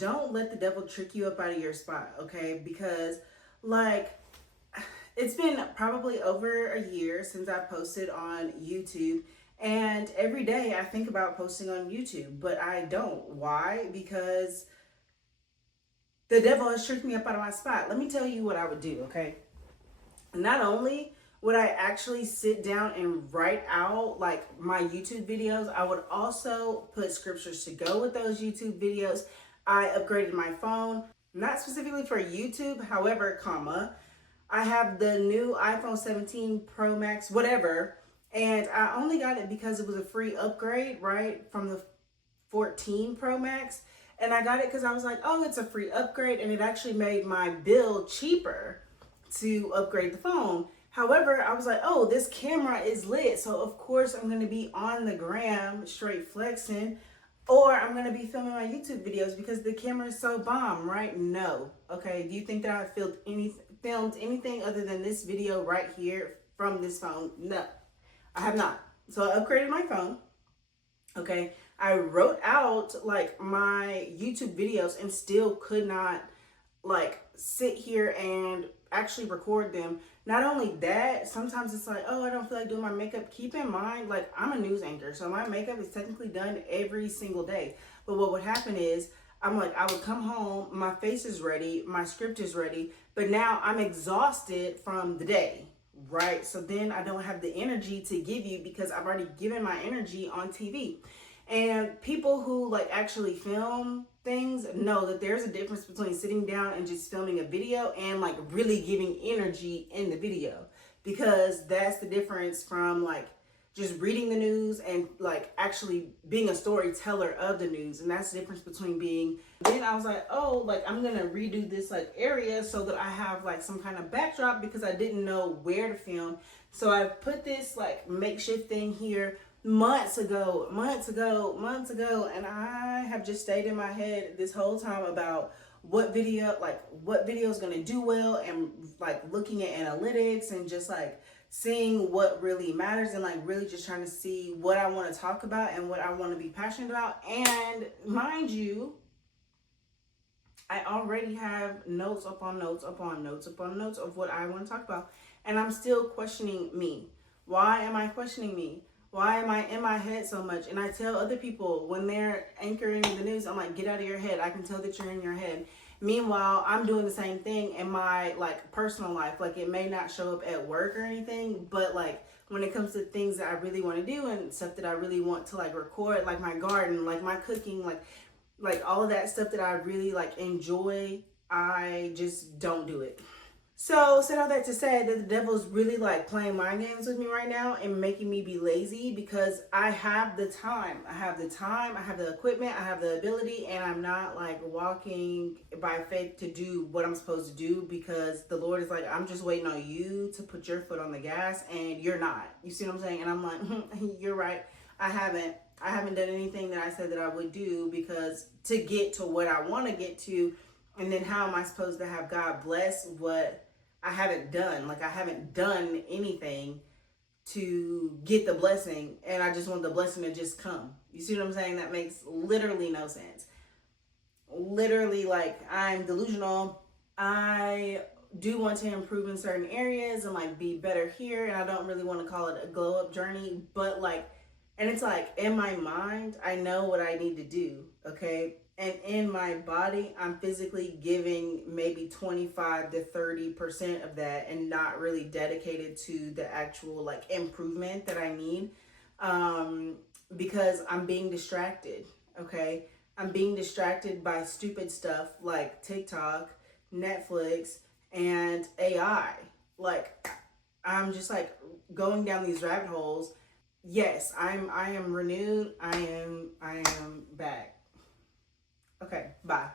don't let the devil trick you up out of your spot, okay? Because, like, it's been probably over a year since I posted on YouTube. And every day I think about posting on YouTube, but I don't. Why? Because the devil has tricked me up out of my spot. Let me tell you what I would do, okay? Not only would I actually sit down and write out like my YouTube videos, I would also put scriptures to go with those YouTube videos. I upgraded my phone, not specifically for YouTube, however, comma, I have the new iPhone 17 Pro Max, whatever, and I only got it because it was a free upgrade, right, from the 14 Pro Max. And I got it because I was like, oh, it's a free upgrade, and it actually made my bill cheaper to upgrade the phone. However, I was like, oh, this camera is lit, so of course I'm going to be on the gram straight flexing, or I'm going to be filming my YouTube videos because the camera is so bomb, right? No. Okay, do you think that I filmed anything other than this video right here from this phone? No, I have not. So I upgraded my phone. Okay, I wrote out like my YouTube videos and still could not like sit here and actually record them. Not only that, sometimes it's like, oh, I don't feel like doing my makeup. Keep in mind, like, I'm a news anchor, so my makeup is technically done every single day. But what would happen is, I'm like, I would come home, my face is ready, my script is ready, but now I'm exhausted from the day, right? So then I don't have the energy to give you because I've already given my energy on TV. And people who like actually film things know that there's a difference between sitting down and just filming a video and like really giving energy in the video, because that's the difference from like just reading the news and like actually being a storyteller of the news. And that's the difference between being. Then I was like, oh, like I'm gonna redo this like area so that I have like some kind of backdrop, because I didn't know where to film. So I put this like makeshift thing here months ago, and I have just stayed in my head this whole time about what video is going to do well, and like looking at analytics and just like seeing what really matters, and like really just trying to see what I want to talk about and what I want to be passionate about. And mind you, I already have notes upon notes upon notes upon notes of what I want to talk about, and I'm still questioning me. Why am I questioning me? Why am I in my head so much? And I tell other people when they're anchoring the news, I'm like, get out of your head. I can tell that you're in your head. Meanwhile, I'm doing the same thing in my like personal life. Like, it may not show up at work or anything, but like when it comes to things that I really want to do and stuff that I really want to like record, like my garden, like my cooking, like all of that stuff that I really like enjoy, I just don't do it. So, said all that to say that the devil's really like playing mind games with me right now and making me be lazy, because I have the time. I have the equipment, I have the ability, and I'm not like walking by faith to do what I'm supposed to do, because the Lord is like, I'm just waiting on you to put your foot on the gas, and you're not. You see what I'm saying? And I'm like, you're right. I haven't done anything that I said that I would do, because to get to what I want to get to, and then how am I supposed to have God bless what I haven't done? Like, I haven't done anything to get the blessing, and I just want the blessing to just come. You see what I'm saying? That makes literally no sense. Literally, like, I'm delusional. I do want to improve in certain areas and like be better here, and I don't really want to call it a glow up journey, but like, and it's like in my mind, I know what I need to do, okay? And in my body, I'm physically giving maybe 25 to 30% of that, and not really dedicated to the actual like improvement that I need, because I'm being distracted, okay? I'm being distracted by stupid stuff like TikTok, Netflix, and AI. Like, I'm just like going down these rabbit holes. Yes, I am renewed. I am back. Okay, bye.